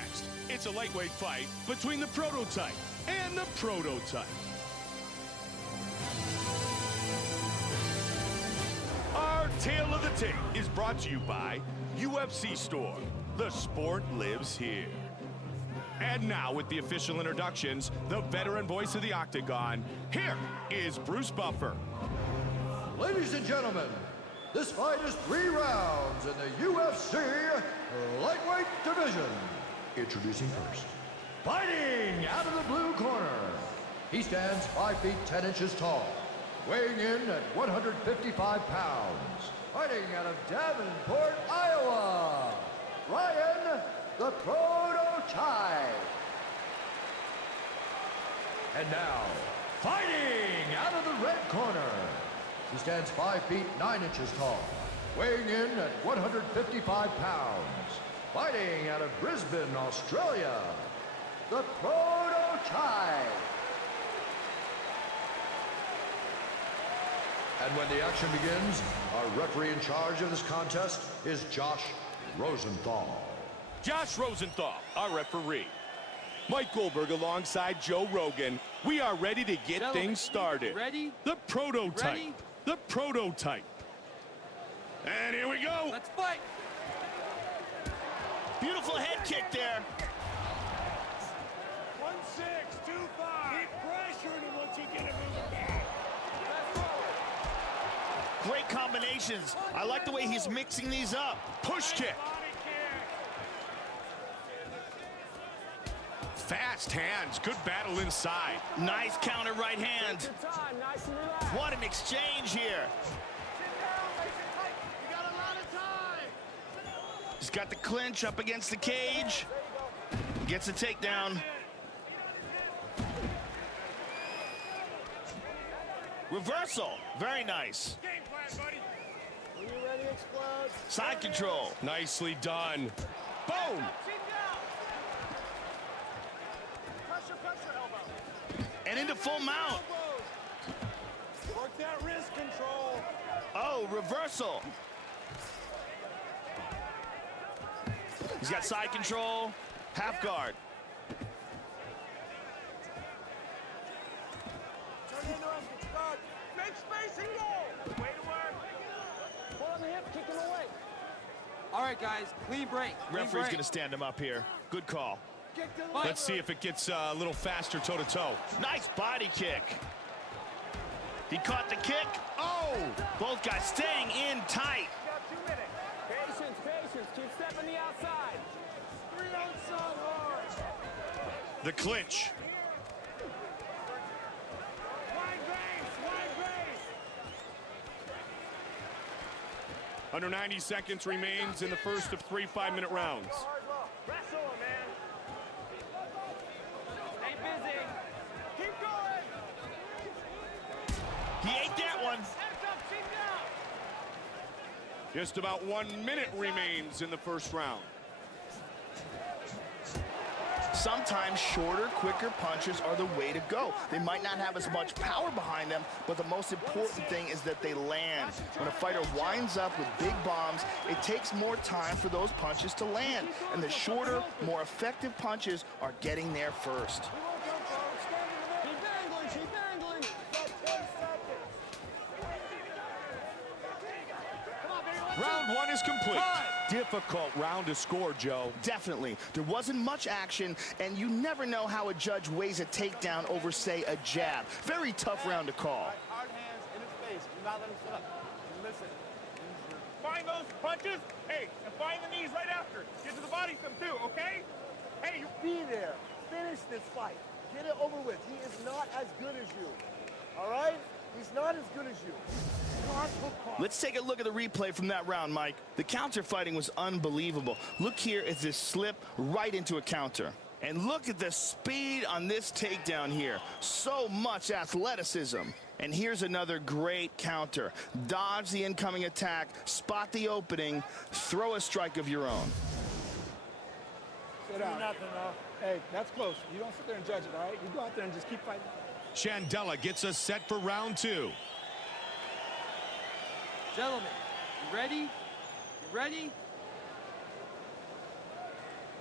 next. It's a lightweight fight between the prototype and the prototype. Our Tale of the Tape is brought to you by UFC Store. The sport lives here. And now, with the official introductions, the veteran voice of the Octagon, here is Bruce Buffer. Ladies and gentlemen, this fight is 3 rounds in the UFC lightweight division. Introducing first. Fighting out of the blue corner. He stands 5 feet 10 inches tall, weighing in at 155 pounds. Fighting out of Davenport, Iowa, Ryan the Prototype. And now, fighting out of the red corner. He stands 5 feet 9 inches tall, weighing in at 155 pounds. Fighting out of Brisbane, Australia, the Prototype. And when the action begins, our referee in charge of this contest is Josh Rosenthal. Josh Rosenthal, our referee. Mike Goldberg alongside Joe Rogan. We are ready to get things started. Ready? The Prototype. Ready? The Prototype. And here we go. Let's fight. Beautiful head kick there. 1-6, 2-5. Keep pressuring him once you get him moving back. Great combinations. I like the way he's mixing these up. Push kick. Body kick. Fast hands. Good battle inside. Nice counter right hand. Take your time, nice and relaxed. What an exchange here. Sit down, makes it tight. You got a lot of time. He's got the clinch up against the cage. Gets a takedown. Reversal. Very nice. Game plan, buddy. When you ready to explode. Side control. Nicely done. Boom. Sit down. Pressure, elbow. And into full mount. Work that wrist control. Oh, reversal. He's got side control. Half guard. Turn into him. Start. Make space and go. Way to work. Pull on the hip, kick him away. All right, guys, clean break. Referee's going to stand him up here. Good call. Kick to the Fight. Let's see if it gets a little faster toe-to-toe. Nice body kick. He caught the kick. Oh! Both guys staying in tight. You got 2 minutes. Patience. Keep stepping the outside. 3 outside hard. The clinch. Wide base. Under 90 seconds remains in the first of 3 5-minute rounds. Hard look. Wrestle him, man. Stay busy. Keep going. He ate that one. Heads up, keep down. Just about 1 minute remains in the first round. Sometimes shorter, quicker punches are the way to go. They might not have as much power behind them, but the most important thing is that they land. When a fighter winds up with big bombs, it takes more time for those punches to land. And the shorter, more effective punches are getting there first. Keep angling. Got 10 seconds. Come on, baby. Round 1 is complete. Difficult round to score, Joe. Definitely. There wasn't much action, and you never know how a judge weighs a takedown over, say, a jab. Very tough round to call. Hard hands in his face. Do not let him sit up. And listen. Find those punches. Hey, and find the knees right after. Get to the body some too, okay? Hey, you Be there. Finish this fight. Get it over with. He is not as good as you. All right? He's not as good as you. Let's take a look at the replay from that round, Mike. The counter fighting was unbelievable. Look here at this slip right into a counter. And look at the speed on this takedown here. So much athleticism. And here's another great counter. Dodge the incoming attack, spot the opening, throw a strike of your own. Sit down. Nothing, though. Hey, that's close. You don't sit there and judge it, all right? You go out there and just keep fighting. Chandela gets us set for round 2. Gentlemen, you ready? You ready?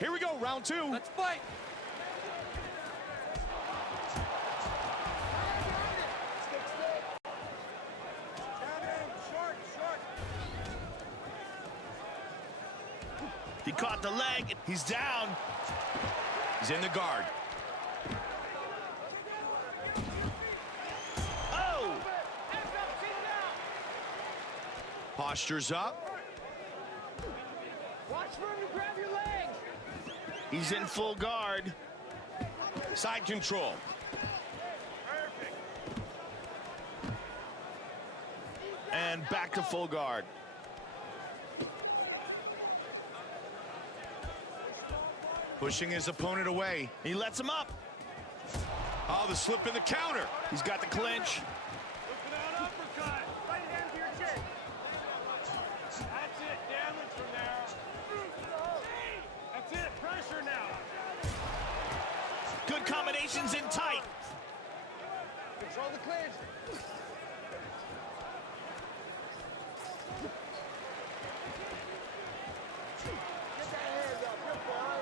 Here we go, round 2. Let's fight. He caught the leg. He's down. He's in the guard. Oh! Postures up. Watch for him to grab your leg. He's in full guard. Side control. And back to full guard. Pushing his opponent away. He lets him up. Oh, the slip in the counter. He's got the clinch. Look at that uppercut. Right hand to your chin. That's it. Damage from there. That's it. Pressure now. Good combinations in tight. Control the clinch. Get that hand up. Good boy.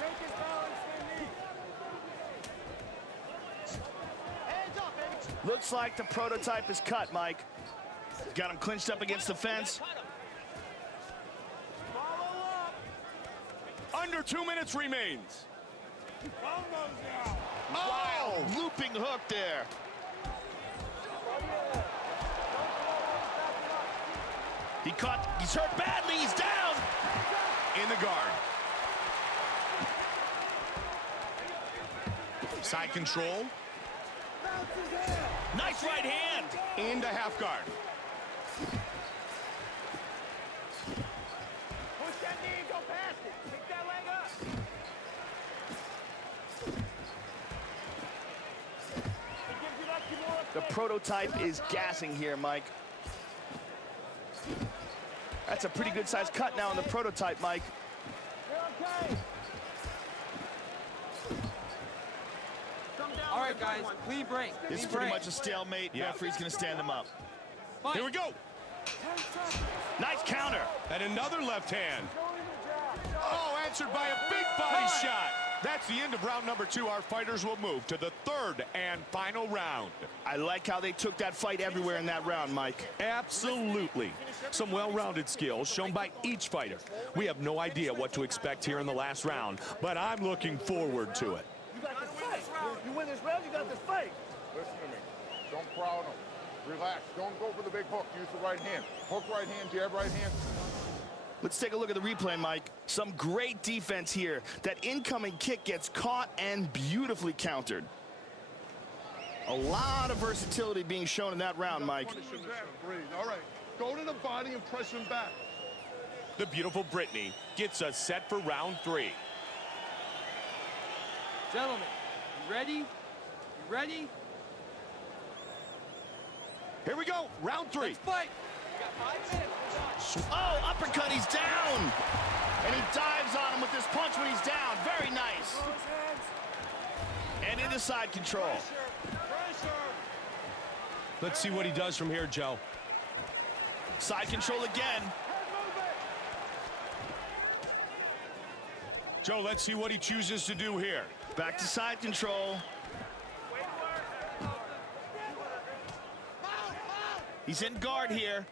Take his balance, Cindy. Hands up, baby. Looks like the prototype is cut, Mike. Got him clinched up against the fence. Follow up. Under 2 minutes remains. Combos now. Oh! Looping hook there. He's hurt badly. He's down. In the guard. Side control. Nice right hand. Into half guard. Push that knee and go past it. Pick that leg up. It gives you that Kimura The kick. prototype is gassing here, Mike. That's a pretty good sized cut now on the prototype, Mike. You're okay. All right, guys, clean break. This is Clean pretty break. much a stalemate. Yeah. Referee's going to stand him up. Fight. Here we go. Nice counter. And another left hand. Oh, answered by a big body shot. That's the end of round number 2. Our fighters will move to the 3rd and final round. I like how they took that fight everywhere in that round, Mike. Absolutely. Some well-rounded skills shown by each fighter. We have no idea what to expect here in the last round, but I'm looking forward to it. You got this fight. You win this round, you got this fight. Listen to me. Don't crowd him. Relax. Don't go for the big hook. Use the right hand. Hook right hand, jab right hand. Let's take a look at the replay, Mike. Some great defense here. That incoming kick gets caught and beautifully countered. A lot of versatility being shown in that round, Mike. Punish him back. Breathe. All right. Go to the body and press him back. The beautiful Brittany gets us set for round 3. Gentlemen, you ready? You ready? Here we go, round 3. Let's fight. Oh, uppercut, he's down. And he dives on him with this punch when he's down. Very nice. And into side control. Let's see what he does from here, Joe. Side control again. Joe, let's see what he chooses to do here. Back to side control. He's in guard here.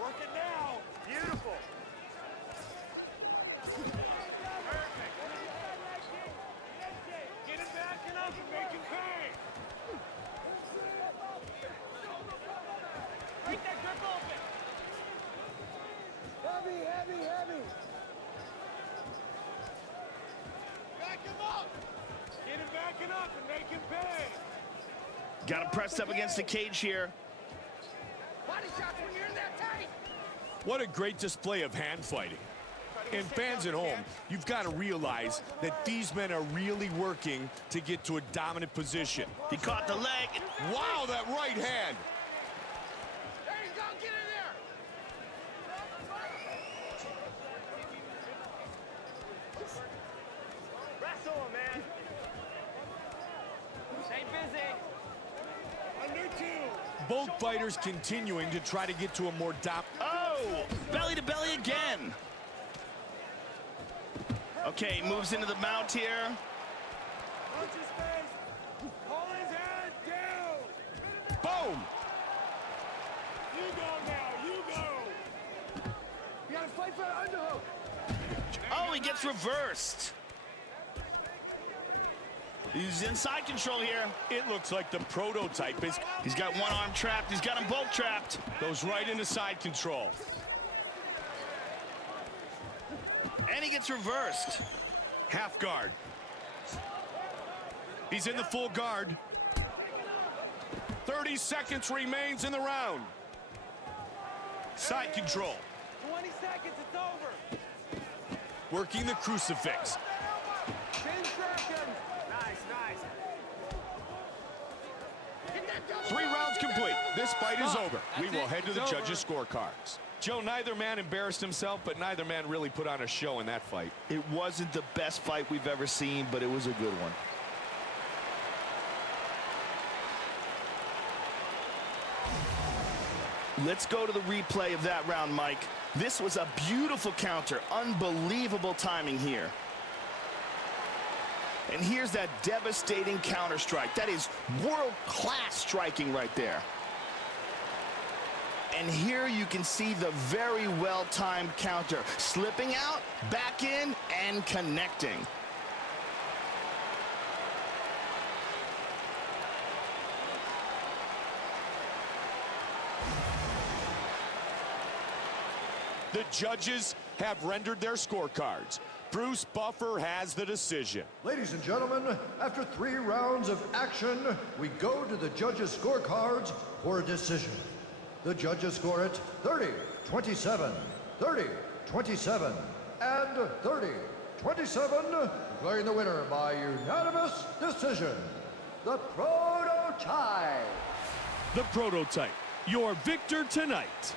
Work it now. Beautiful. Perfect. Get him backing up and make him pay. Break that grip open. Heavy, heavy, heavy. Back him up. Get him backing up and make him pay. Got him pressed up against the cage here. Body shots when you're in that tight. What a great display of hand fighting. And fans at home, you've got to realize that these men are really working to get to a dominant position. He caught the leg. Wow, that right hand. There you go. Get in there. Wrestle him, man. Stay busy. Under 2. Both fighters continuing to try to get to a more dominant. Oh, belly to belly again. Okay, moves into the mount here. Watch his face. Hold his head down. Boom! You go now. You go. You gotta fight for the underhook. Oh, he gets reversed. He's inside control here. It looks like the prototype is... He's got one arm trapped. He's got them both trapped. Goes right into side control. And he gets reversed. Half guard. He's in the full guard. 30 seconds remains in the round. Side control. 20 seconds, it's over. Working the crucifix. 10 seconds. Nice. 3 rounds complete. This fight is over. We will head to the judges' scorecards. Joe, neither man embarrassed himself, but neither man really put on a show in that fight. It wasn't the best fight we've ever seen, but it was a good one. Let's go to the replay of that round, Mike. This was a beautiful counter. Unbelievable timing here. And here's that devastating counter strike. That is world-class striking right there. And here you can see the very well-timed counter. Slipping out, back in, and connecting. The judges have rendered their scorecards. Bruce Buffer has the decision. Ladies and gentlemen, after 3 rounds of action, we go to the judges' scorecards for a decision. The judges score it 30-27, 30-27, and 30-27, declaring the winner by unanimous decision, the Prototype. The Prototype, your victor tonight.